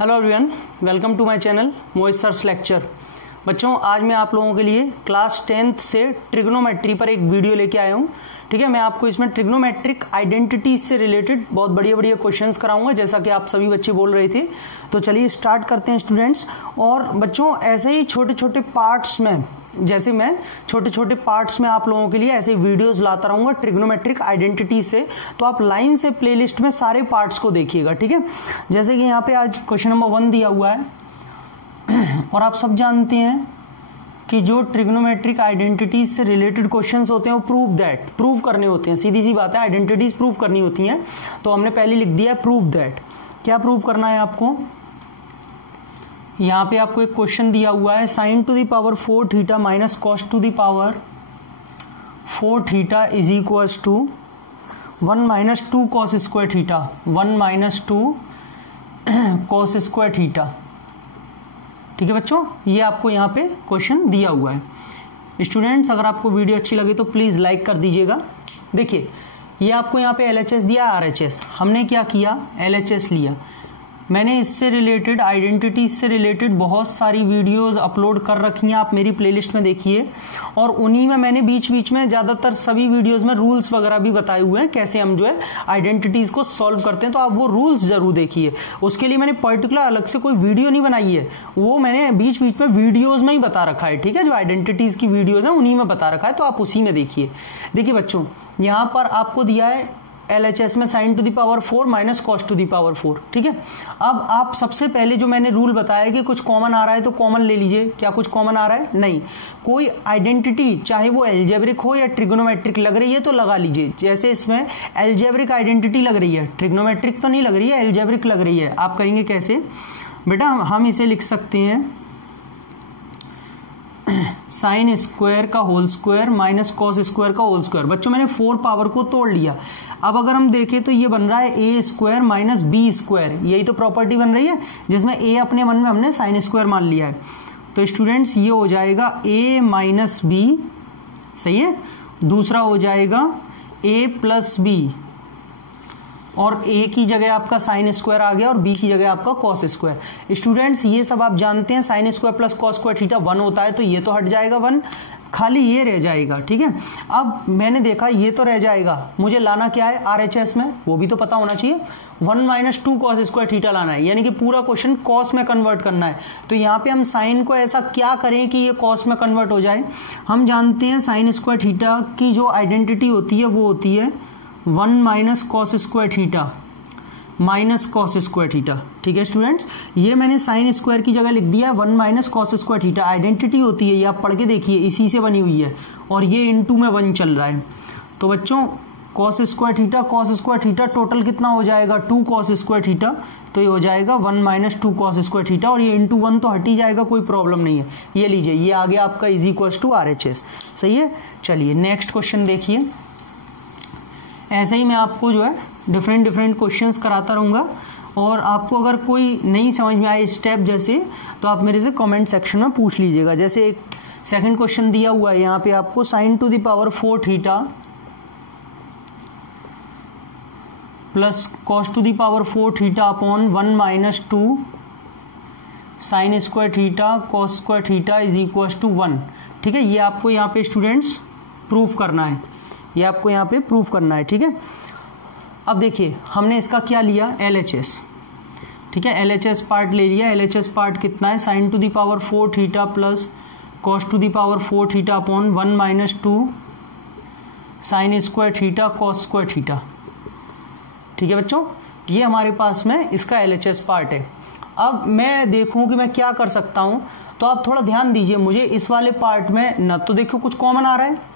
Hello everyone, welcome to my channel Mohit sir's lecture. बच्चों, आज मैं आप लोगों के लिए क्लास 10th से ट्रिग्नोमेट्री पर एक वीडियो लेके आया हूं। ठीक है, मैं आपको इसमें ट्रिग्नोमेट्रिक आइडेंटिटीज से रिलेटेड बहुत बढ़िया बढ़िया क्वेश्चंस कराऊंगा, जैसा कि आप सभी बच्चे बोल रहे थे। तो चलिए स्टार्ट करते हैं स्टूडेंट्स। और बच्चों, ऐसे ही छोटे छोटे पार्ट्स में, जैसे मैं छोटे छोटे पार्ट्स में आप लोगों के लिए ऐसे वीडियोस लाता रहूंगा ट्रिग्नोमेट्रिक आइडेंटिटी से। तो आप लाइन से प्लेलिस्ट में सारे पार्ट्स को देखिएगा। ठीक है, जैसे कि यहाँ पे आज क्वेश्चन नंबर 1 दिया हुआ है और आप सब जानते हैं कि जो ट्रिग्नोमेट्रिक आइडेंटिटीज से रिलेटेड क्वेश्चंस होते हैं वो प्रूव करने होते हैं। सीधी सी बात है, आइडेंटिटीज प्रूव करनी होती हैं। तो हमने पहले लिख दिया है प्रूव दैट। क्या प्रूव करना है आपको? यहां पे आपको एक क्वेश्चन दिया हुआ है, sin to the power 4 theta minus cos to the power 4 theta is equals to 1 minus 2 cos square theta, 1 minus 2 cos square theta. ठीक है बच्चों, ये आपको यहाँ पे क्वेश्चन दिया हुआ है। स्टूडेंट्स, अगर आपको वीडियो अच्छी लगी तो प्लीज लाइक कर दीजिएगा। देखिए, ये आपको यहाँ पे LHS दिया, RHS। हमने क्या किया, LHS लिया। मैंने इससे रिलेटेड, आइडेंटिटीज से रिलेटेड बहुत सारी वीडियोस अपलोड कर रखी हैं, आप मेरी प्लेलिस्ट में देखिए। और उन्हीं में मैंने बीच बीच में ज्यादातर सभी वीडियोस में रूल्स वगैरह भी बताए हुए हैं, कैसे हम जो है आइडेंटिटीज को सॉल्व करते हैं। तो आप वो रूल्स जरूर देखिए। उसके लिए मैंने पर्टिकुलर अलग से कोई वीडियो नहीं बनाई है, वो मैंने बीच बीच में वीडियोज में ही बता रखा है। ठीक है, जो आइडेंटिटीज की वीडियोज है उन्हीं में बता रखा है, तो आप उसी में देखिए। देखिए बच्चों, यहां पर आपको दिया है LHS में sin to the power 4 minus cos to the power 4। ठीक है, अब आप सबसे पहले जो मैंने रूल बताया कि कुछ कॉमन आ रहा है तो कॉमन ले लीजिए। क्या कुछ कॉमन आ रहा है? नहीं। कोई आइडेंटिटी चाहे वो एल्जेब्रिक हो या ट्रिग्नोमेट्रिक लग रही है तो लगा लीजिए। जैसे इसमें एल्जेब्रिक आइडेंटिटी लग रही है, ट्रिग्नोमेट्रिक तो नहीं लग रही है, एल्जेब्रिक लग रही है। आप कहेंगे कैसे? बेटा, हम इसे लिख सकते हैं साइन स्क्वायर का whole square minus cos square का होल स्क्वायर। बच्चों, मैंने 4 पावर को तोड़ लिया। अब अगर हम देखें तो ये बन रहा है ए स्क्वायर माइनस बी स्क्वायर। यही तो प्रॉपर्टी बन रही है, जिसमें ए अपने मन में हमने साइन स्क्वायर मान लिया है। तो स्टूडेंट्स, ये हो जाएगा ए माइनस बी, सही है। दूसरा हो जाएगा ए प्लस बी, और ए की जगह आपका साइन स्क्वायर आ गया और बी की जगह आपका कॉस स्क्वायर। स्टूडेंट्स, ये सब आप जानते हैं, sine square plus cos square theta 1 होता है, तो ये तो हट जाएगा 1, खाली ये रह जाएगा। ठीक है, अब मैंने देखा ये तो रह जाएगा, मुझे लाना क्या है RHS में, वो भी तो पता होना चाहिए। 1 माइनस 2 कॉस स्क्वायर थीटा लाना है, यानी कि पूरा क्वेश्चन कॉस में कन्वर्ट करना है। तो यहाँ पे हम साइन को ऐसा क्या करें कि ये कॉस में कन्वर्ट हो जाए। हम जानते हैं साइन स्क्वायर थीटा की जो आइडेंटिटी होती है वो होती है 1 minus cos square theta minus cos square theta. ठीक है स्टूडेंट्स, ये मैंने साइन स्क्वायर की जगह लिख दिया 1 minus cos square theta. Identity होती है, ये आप पढ़ के देखिए, इसी से बनी हुई है, और ये इनटू में 1 चल रहा है। तो बच्चों, कॉस स्क्वायर थीटा टोटल कितना हो जाएगा? 2 कॉस स्क्वायर थीटा। तो ये हो जाएगा 1 माइनस 2 कॉस स्क्वायर थीटा, और ये इंटू 1 तो हट ही जाएगा, कोई प्रॉब्लम नहीं है। ये लीजिए, ये आ गया आपका इज इक्वल टू RHS। सही है। चलिए नेक्स्ट क्वेश्चन देखिए। ऐसे ही मैं आपको जो है डिफरेंट क्वेश्चंस कराता रहूंगा, और आपको अगर कोई नहीं समझ में आए स्टेप जैसे, तो आप मेरे से कमेंट सेक्शन में पूछ लीजिएगा। जैसे एक सेकंड क्वेश्चन दिया हुआ है यहाँ पे आपको, sin to the power 4 theta plus cos to the power 4 theta upon 1 minus 2 sine square theta cos square theta is equal to 1। ठीक है, ये आपको यहाँ पे स्टूडेंट्स प्रूफ करना है, ये आपको यहाँ पे प्रूफ करना है। ठीक है, अब देखिए हमने इसका क्या लिया, LHS। ठीक है, LHS पार्ट ले लिया। LHS पार्ट कितना है? Sign to the power 4 theta plus cos to the power 4 theta upon 1 minus 2 sine square theta cos square theta. ठीक है बच्चों, ये हमारे पास में इसका LHS पार्ट है। अब मैं देखूं कि मैं क्या कर सकता हूं, तो आप थोड़ा ध्यान दीजिए। मुझे इस वाले पार्ट में न तो देखो कुछ कॉमन आ रहा है,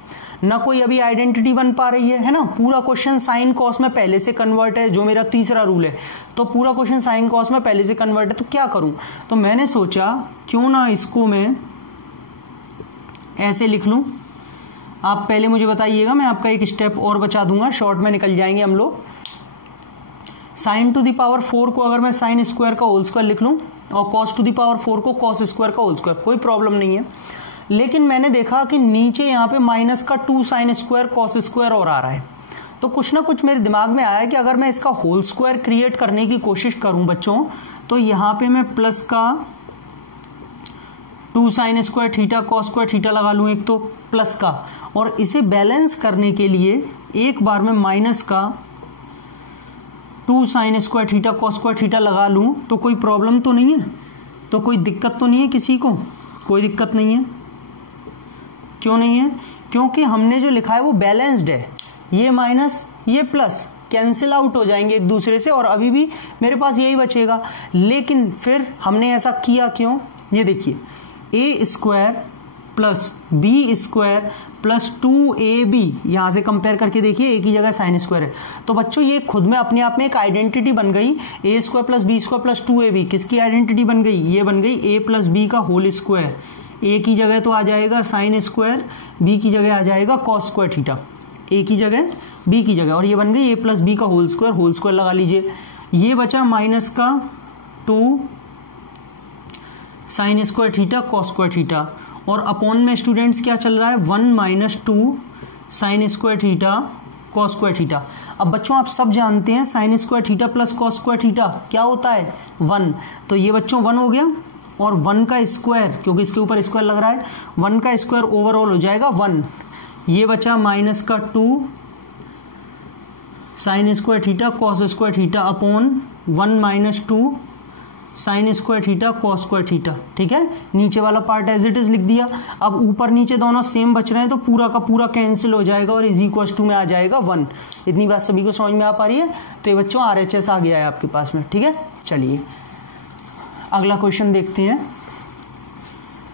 ना कोई अभी आइडेंटिटी बन पा रही है ना। पूरा क्वेश्चन साइन कॉस में पहले से कन्वर्ट है, जो मेरा तीसरा रूल है। तो पूरा क्वेश्चन साइन कॉस में पहले से कन्वर्ट है, तो क्या करूं? तो मैंने सोचा क्यों ना इसको मैं ऐसे लिख लूं। आप पहले मुझे बताइएगा, मैं आपका एक स्टेप और बचा दूंगा, शॉर्ट में निकल जाएंगे हम लोग। साइन टू द पावर 4 को अगर मैं साइन स्क्वायर का होल स्क्वायर लिख लूं, और कॉस टू द पावर 4 को कॉस स्क्वायर का होल स्क्वायर, कोई प्रॉब्लम नहीं है। लेकिन मैंने देखा कि नीचे यहाँ पे माइनस का 2 साइन स्क्वायर कॉस स्क्वायर और आ रहा है, तो कुछ ना कुछ मेरे दिमाग में आया कि अगर मैं इसका होल स्क्वायर क्रिएट करने की कोशिश करूं बच्चों, तो यहां पे मैं प्लस का 2 sine square theta cos square theta लगा लूं एक तो प्लस का, और इसे बैलेंस करने के लिए एक बार में माइनस का 2 sine square theta cos square theta लगा लूं, तो कोई प्रॉब्लम तो नहीं है, तो कोई दिक्कत तो नहीं है किसी को, कोई दिक्कत नहीं है। क्यों नहीं है? क्योंकि हमने जो लिखा है वो बैलेंस्ड है, ये माइनस ये प्लस कैंसिल आउट हो जाएंगे एक दूसरे से, और अभी भी मेरे पास यही बचेगा। लेकिन फिर हमने ऐसा किया क्यों? ये देखिए, a square plus b square plus 2ab, यहां से कंपेयर करके देखिए एक ही जगह साइन स्क्वायर है, तो बच्चों ये खुद में अपने आप में एक आइडेंटिटी बन गई। A square plus b square plus 2ab किसकी आइडेंटिटी बन गई? ये बन गई ए प्लस बी का होल स्क्वायर। ए की जगह तो आ जाएगा साइन स्क्वायर, बी की जगह आ जाएगा कॉस स्क्वायर थीटा, ए की जगह बी की जगह, और ये बन गई ए प्लस बी का होल स्क्वायर लगा लीजिए। ये बचा माइनस का 2 sine square theta cos square theta, और अपॉन में स्टूडेंट्स क्या चल रहा है? 1 minus 2 sine square theta cos square theta. अब बच्चों आप सब जानते हैं sine square theta plus cos square theta क्या होता है? 1। तो ये बच्चों 1 हो गया, और 1 का स्क्वायर, क्योंकि इसके ऊपर स्क्वायर लग रहा है, 1 का स्क्वायर ओवरऑल हो जाएगा 1। ये बचा माइनस का 2 sine square theta cos square theta upon 1 minus 2 sine square theta cos square theta. ठीक है, नीचे वाला पार्ट एज इट इज लिख दिया। अब ऊपर नीचे दोनों सेम बच रहे हैं, तो पूरा का पूरा कैंसिल हो जाएगा और इज इक्वल टू में आ जाएगा 1। इतनी बात सभी को समझ में आ पा रही है? तो ये बच्चों RHS आ गया है आपके पास में। ठीक है, चलिए अगला क्वेश्चन देखते हैं।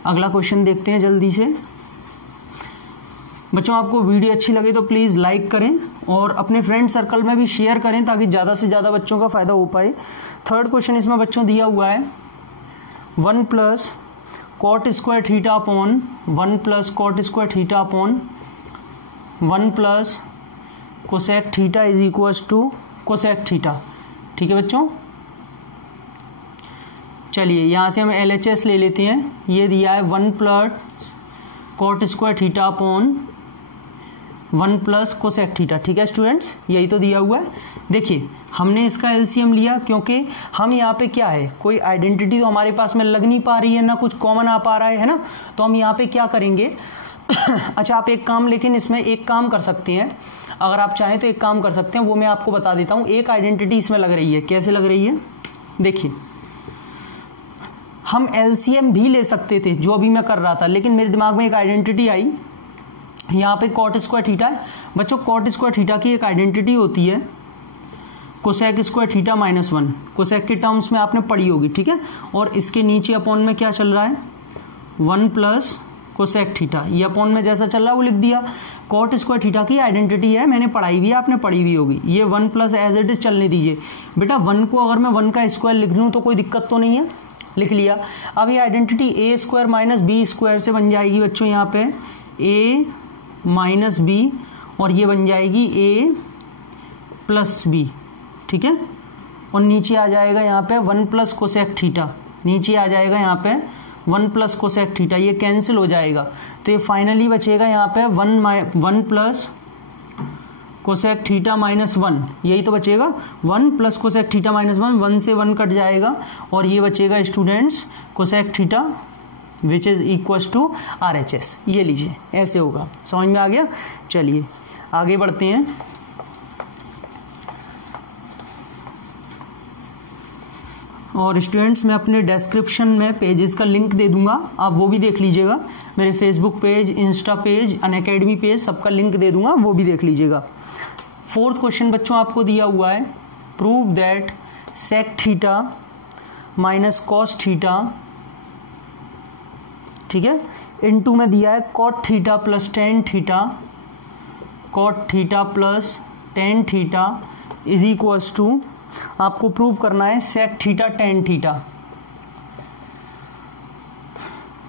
अगला क्वेश्चन देखते हैं जल्दी से। बच्चों आपको वीडियो अच्छी लगे तो प्लीज लाइक करें और अपने फ्रेंड सर्कल में भी शेयर करें, ताकि ज्यादा से ज्यादा बच्चों का फायदा हो पाए। थर्ड क्वेश्चन इसमें बच्चों दिया हुआ है 1 plus cot square theta upon 1 plus cot square theta upon 1 plus cosec theta is equal to cosec theta. ठीक है बच्चों, चलिए यहां से हम LHS ले लेते हैं। ये दिया है 1 plus cot square theta upon 1 plus cosec theta. ठीक है स्टूडेंट्स, यही तो दिया हुआ है। देखिए हमने इसका LCM लिया, क्योंकि हम यहाँ पे क्या है, कोई आइडेंटिटी तो हमारे पास में लग नहीं पा रही है, ना कुछ कॉमन आ पा रहा है ना, तो हम यहाँ पे क्या करेंगे अच्छा आप एक काम, लेकिन इसमें एक काम कर सकते हैं, अगर आप चाहें तो एक काम कर सकते हैं, वो मैं आपको बता देता हूं। एक आइडेंटिटी इसमें लग रही है, कैसे लग रही है देखिए, हम LCM भी ले सकते थे जो अभी मैं कर रहा था, लेकिन मेरे दिमाग में एक आइडेंटिटी आई। यहाँ पे कॉट स्क्वायर थीटा है बच्चों, कॉट स्क्वायर थीटा की एक आइडेंटिटी होती है cosec square theta minus 1, cosec के टर्म्स में आपने पढ़ी होगी। ठीक है, और इसके नीचे अपॉन में क्या चल रहा है 1 प्लस कोसेक थीटा, ये अपॉन में जैसा चल रहा है वो लिख दिया। कॉट स्क्वायर थीटा की आइडेंटिटी है, मैंने पढ़ाई भी है, आपने पढ़ी भी होगी। ये 1 प्लस एज इट इज चलने दीजिए बेटा। 1 को अगर मैं 1 का स्क्वायर लिख लूं तो कोई दिक्कत तो नहीं है, लिख लिया। अब ये आइडेंटिटी ए स्क्वायर माइनस बी स्क्वायर से बन जाएगी बच्चों, यहाँ पे ए माइनस बी, और ये बन जाएगी ए प्लस बी। ठीक है, और नीचे आ जाएगा यहाँ पे 1 प्लस कोसेक थीटा, नीचे आ जाएगा यहाँ पे 1 प्लस कोसेक थीटा, ये कैंसिल हो जाएगा। तो ये फाइनली बचेगा यहाँ पे 1 प्लस कोसेक थीटा माइनस 1, यही तो बचेगा 1 प्लस कोसेक थीटा माइनस 1, 1 से 1 कट जाएगा, और ये बचेगा students cosec theta which is equal to RHS। ये लीजिए, ऐसे होगा। समझ में आ गया? चलिए आगे बढ़ते हैं। और स्टूडेंट्स मैं अपने डिस्क्रिप्शन में पेजेस का लिंक दे दूंगा, आप वो भी देख लीजिएगा। मेरे Facebook page, Insta page, Unacademy page, सबका लिंक दे दूंगा, वो भी देख लीजिएगा। फोर्थ क्वेश्चन बच्चों आपको दिया हुआ है, prove that sec theta minus cos theta, ठीक है, इनटू में दिया है cot theta plus tan theta, cot theta plus tan theta is equals to, आपको प्रूव करना है सेक थीटा टेन थीटा।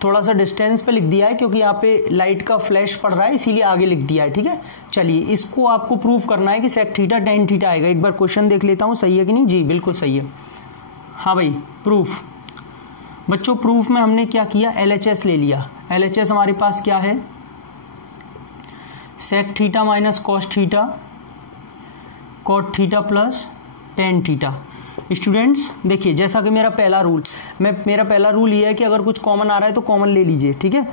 थोड़ा सा डिस्टेंस पे लिख दिया है क्योंकि यहाँ पे लाइट का फ्लैश पड़ रहा है, इसीलिए आगे लिख दिया है। ठीक है, चलिए इसको आपको प्रूव करना है कि सेक थीटा टेन थीटा आएगा। एक बार क्वेश्चन देख लेता हूं, सही है कि नहीं? जी बिल्कुल सही है। हाँ भाई, प्रूफ बच्चों, प्रूफ में हमने क्या किया, LHS ले लिया। LHS हमारे पास क्या है, sec theta minus cos theta cot theta plus tan theta. Students देखिए, जैसा कि मेरा पहला रूल ये है कि अगर कुछ कॉमन आ रहा है तो कॉमन ले लीजिए, ठीक है।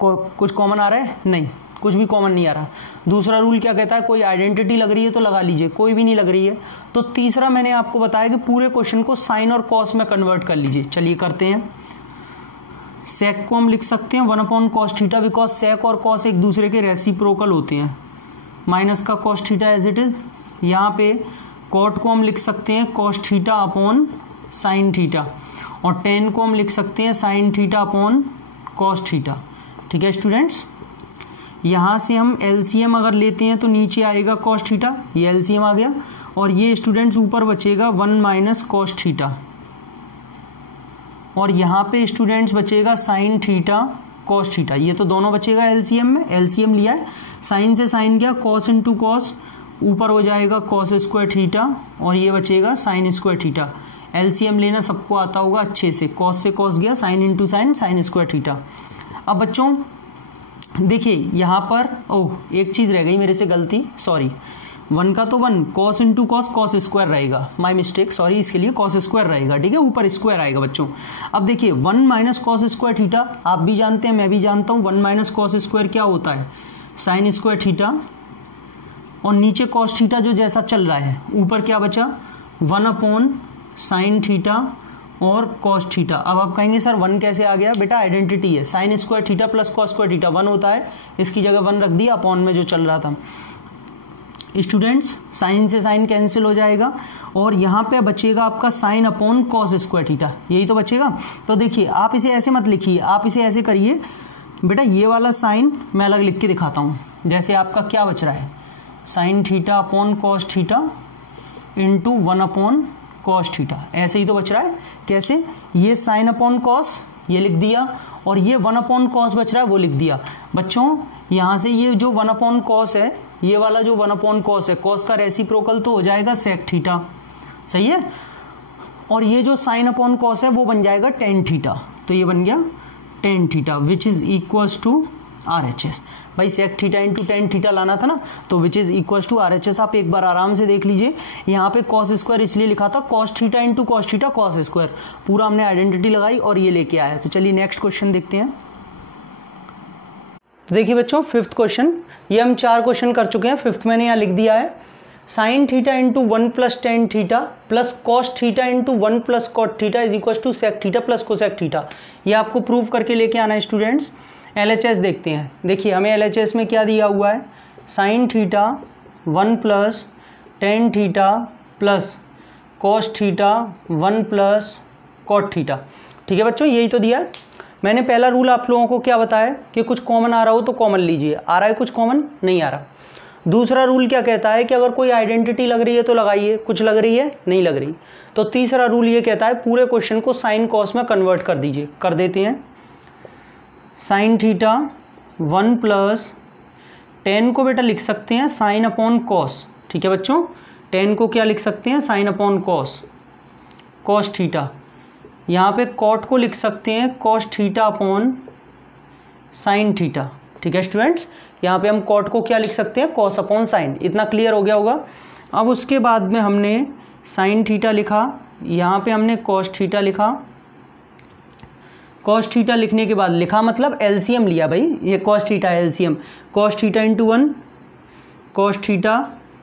कुछ कॉमन आ रहा है नहीं, कुछ भी कॉमन नहीं आ रहा। दूसरा रूल क्या कहता है, कोई आइडेंटिटी लग रही है तो लगा लीजिए, कोई भी नहीं लग रही है तो तीसरा मैंने आपको बताया कि पूरे क्वेश्चन को साइन और कॉस में कन्वर्ट कर लीजिए। चलिए करते हैं। सेक को हम लिख सकते हैं 1/cos थीटा, बिकॉज सेक और कॉस एक दूसरे के रेसिप्रोकल होते हैं, माइनस का cos theta as it is. यहाँ पे कॉट को हम लिख सकते हैं cos theta upon sine theta, और टेन को हम लिख सकते हैं sine theta upon cos theta. ठीक है स्टूडेंट्स, यहां से हम एलसीएम अगर लेते हैं तो नीचे आएगा cos थीटा, ये एलसीएम आ गया, और ये स्टूडेंट्स ऊपर बचेगा 1 माइनस cos थीटा, और यहाँ पे स्टूडेंट्स बचेगा साइन थीटा cos थीटा। ये तो दोनों बचेगा एलसीएम में, एलसीएम लिया है, साइन से साइन गया, cos इंटू कॉस, ऊपर हो जाएगा cos स्क्वायर थीटा, और ये बचेगा साइन स्क्वायर थीटा। एलसीएम लेना सबको आता होगा अच्छे से, cos से cos गया, sine into sine, sign square theta. अब बच्चों देखिए यहाँ पर एक चीज रह गई मेरे से गलती, सॉरी, 1 का तो 1, cos into cos, cos square रहेगा, माई मिस्टेक, सॉरी, इसके लिए cos स्क्वायर रहेगा, ठीक है, ऊपर स्क्वायर आएगा बच्चों। अब देखिए 1 माइनस cos स्क्वायर थीटा, आप भी जानते हैं, मैं भी जानता हूं, 1 माइनस cos स्क्वायर क्या होता है, साइन स्क्वायर थीटा, और नीचे cos थीटा जो जैसा चल रहा है, ऊपर क्या बचा 1 अपॉन साइन थीटा और cos थीटा। अब आप कहेंगे सर 1 कैसे आ गया, बेटा आइडेंटिटी है, sign square theta plus cos square theta 1 होता है, इसकी जगह 1 रख दिया, अपॉन में जो चल रहा था। स्टूडेंट्स साइन से साइन कैंसिल हो जाएगा, और यहां पे बचेगा आपका sine upon cos square theta, यही तो बचेगा। तो देखिए आप इसे ऐसे मत लिखिए, आप इसे ऐसे करिए बेटा, ये वाला साइन मैं अलग लिख के दिखाता हूं। जैसे आपका क्या बच रहा है, sine theta upon cos theta into 1 upon cos theta, ऐसे ही तो बच रहा है। कैसे, ये साइन अपॉन cos ये लिख दिया, और ये 1 अपॉन cos बच रहा है वो लिख दिया। बच्चों यहां से ये जो 1 अपॉन cos है, ये वाला जो 1 अपॉन cos है, cos का रेसिप्रोकल तो हो जाएगा sec थीटा, सही है, और ये जो साइन अपॉन cos है वो बन जाएगा tan थीटा, तो ये बन गया tan theta which is equals to RHS। भाई sec theta into tan theta लाना था ना, तो which is equals to RHS। आप एक बार आराम से देख लीजिए, यहाँ पे cos स्क्वायर इसलिए लिखा था, cos theta into cos theta cos square, पूरा हमने आइडेंटिटी लगाई और ये लेके आया। तो चलिए नेक्स्ट क्वेश्चन देखते हैं। तो देखिए बच्चों 5th क्वेश्चन, ये हम 4 क्वेश्चन कर चुके हैं, 5th मैंने यहाँ लिख दिया है, sine theta into 1 plus tan theta plus cos theta into 1 plus cot theta is equal to sec theta plus cosec theta. ये आपको प्रूव करके लेके आना है स्टूडेंट्स। LHS देखते हैं, देखिए हमें LHS में क्या दिया हुआ है, sine theta 1 plus tan theta plus cos theta 1 plus cot theta. ठीक है बच्चों, यही तो दिया है। मैंने पहला रूल आप लोगों को क्या बताया कि कुछ कॉमन आ रहा हो तो कॉमन लीजिए, आ रहा है कुछ कॉमन, नहीं आ रहा। दूसरा रूल क्या कहता है कि अगर कोई आइडेंटिटी लग रही है तो लगाइए, कुछ लग रही है नहीं लग रही। तो तीसरा रूल ये कहता है पूरे क्वेश्चन को साइन कॉस में कन्वर्ट कर दीजिए, कर देते हैं। साइन थीटा 1 प्लस टेन को बेटा लिख सकते हैं साइन अपॉन कॉस, ठीक है बच्चों, टेन को क्या लिख सकते हैं, sine upon cos, cos theta. यहाँ पे कॉट को लिख सकते हैं cos theta upon sine theta, ठीक है स्टूडेंट्स। यहाँ पे हम कॉट को क्या लिख सकते हैं, कॉस अपॉन साइन। इतना क्लियर हो गया होगा। अब उसके बाद में हमने साइन थीटा लिखा, यहाँ पे हमने कॉस थीटा लिखा, कॉस थीटा लिखने के बाद लिखा मतलब एलसीएम लिया भाई, ये cos theta LCM, cos theta into 1 cos theta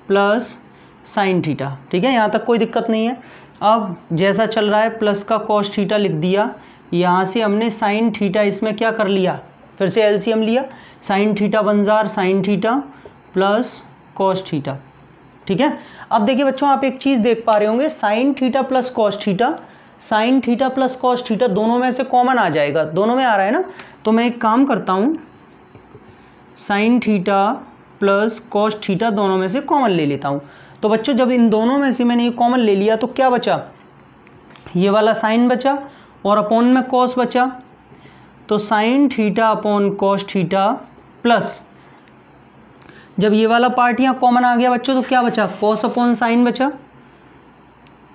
plus sine theta, ठीक है, यहाँ तक कोई दिक्कत नहीं है। अब जैसा चल रहा है प्लस का कॉस थीटा लिख दिया, यहाँ से हमने साइन थीटा इसमें क्या कर लिया, फिर से एलसीएम लिया, sine theta 1 jar sine theta plus cos theta, ठीक है। अब देखिए बच्चों आप एक चीज़ देख पा रहे होंगे, sine theta plus cos theta, sine theta plus cos theta दोनों में से कॉमन आ जाएगा, दोनों में आ रहा है ना। तो मैं एक काम करता हूँ, sine theta plus cos theta दोनों में से कॉमन ले लेता हूँ। तो बच्चों जब इन दोनों में से मैंने ये कॉमन ले लिया तो क्या बचा, ये वाला साइन बचा और अपॉन में कॉस बचा, तो sign theta upon cos theta plus, जब ये वाला पार्ट यहाँ कॉमन आ गया बच्चों तो क्या बचा, कॉस अपॉन साइन बचा,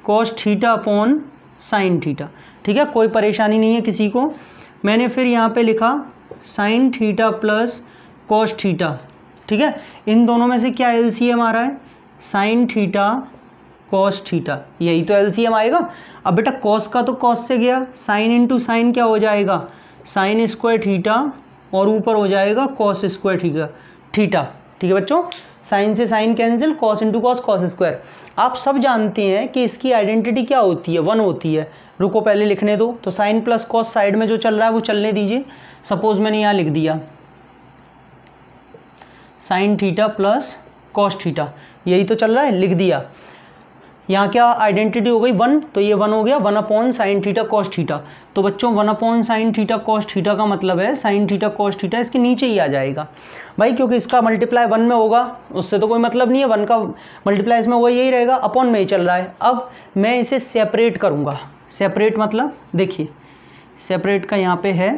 cos theta upon sine theta, ठीक है, कोई परेशानी नहीं है किसी को। मैंने फिर यहाँ पे लिखा sine theta plus cos theta, ठीक है। इन दोनों में से क्या एलसीएम आ रहा है, साइन थीटा कॉस थीटा, यही तो एलसीएम आएगा। अब बेटा कॉस का तो कॉस से गया, साइन इंटू साइन क्या हो जाएगा, साइन स्क्वायर थीटा, और ऊपर हो जाएगा कॉस स्क्वायर थीटा। ठीक है बच्चों, साइन से sine cancel, cos into cos, cos square. आप सब जानते हैं कि इसकी आइडेंटिटी क्या होती है, 1 होती है। रुको पहले लिखने दो, तो साइन प्लस कॉस साइड में जो चल रहा है वो चलने दीजिए। सपोज मैंने यहाँ लिख दिया sine theta plus cos theta, यही तो चल रहा है, लिख दिया। यहाँ क्या आइडेंटिटी हो गई 1, तो ये 1 हो गया, 1 upon sine theta cos theta. तो बच्चों 1 upon sine theta cos theta का मतलब है साइन थीटा कॉस थीटा इसके नीचे ही आ जाएगा भाई, क्योंकि इसका मल्टीप्लाई 1 में होगा, उससे तो कोई मतलब नहीं है, 1 का मल्टीप्लाई इसमें होगा, यही रहेगा, अपॉन में ही चल रहा है। अब मैं इसे सेपरेट करूँगा, सेपरेट मतलब देखिए सेपरेट का यहाँ पे है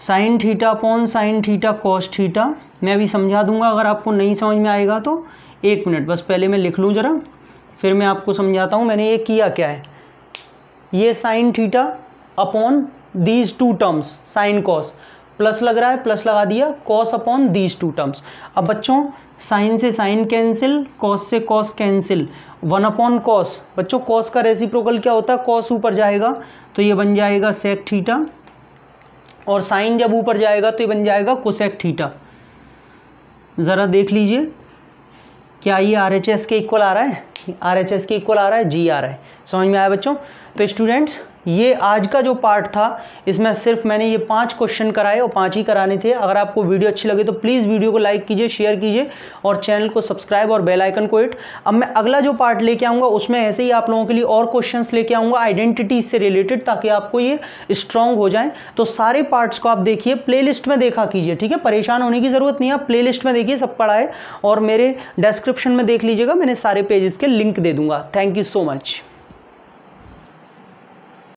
sine theta upon sine theta cos theta. मैं अभी समझा दूंगा, अगर आपको नहीं समझ में आएगा तो 1 मिनट बस पहले मैं लिख लूँ ज़रा, फिर मैं आपको समझाता हूँ मैंने ये किया क्या है। ये sign theta upon these 2 terms sine cos, plus लग रहा है, प्लस लगा दिया, कॉस अपॉन दीज 2 टर्म्स। अब बच्चों साइन से साइन कैंसिल, कॉस से कॉस कैंसिल, 1 अपॉन कॉस। बच्चों कॉस का रेसिप्रोकल क्या होता है, कॉस ऊपर जाएगा तो ये बन जाएगा सेक थीटा, और साइन जब ऊपर जाएगा तो ये बन जाएगा कोसेक थीटा। ज़रा देख लीजिए क्या ये RHS के इक्वल आ रहा है, RHS के इक्वल आ रहा है, जी आ रहा है। समझ में आया बच्चों? तो स्टूडेंट्स ये आज का जो पार्ट था इसमें सिर्फ मैंने ये 5 क्वेश्चन कराए और 5 ही कराने थे। अगर आपको वीडियो अच्छी लगे तो प्लीज़ वीडियो को लाइक कीजिए, शेयर कीजिए और चैनल को सब्सक्राइब और बेल आइकन को हिट। अब मैं अगला जो पार्ट लेके आऊँगा उसमें ऐसे ही आप लोगों के लिए और क्वेश्चंस लेके आऊँगा आइडेंटिटी से रिलेटेड, ताकि आपको ये स्ट्रॉन्ग हो जाए। तो सारे पार्ट्स को आप देखिए, प्लेलिस्ट में देखा कीजिए, ठीक है? परेशान होने की ज़रूरत नहीं है, आप प्लेलिस्ट में देखिए, सब पढ़ा है, और मेरे डिस्क्रिप्शन में देख लीजिएगा, मैंने सारे पेजेस के लिंक दे दूँगा। Thank you so much.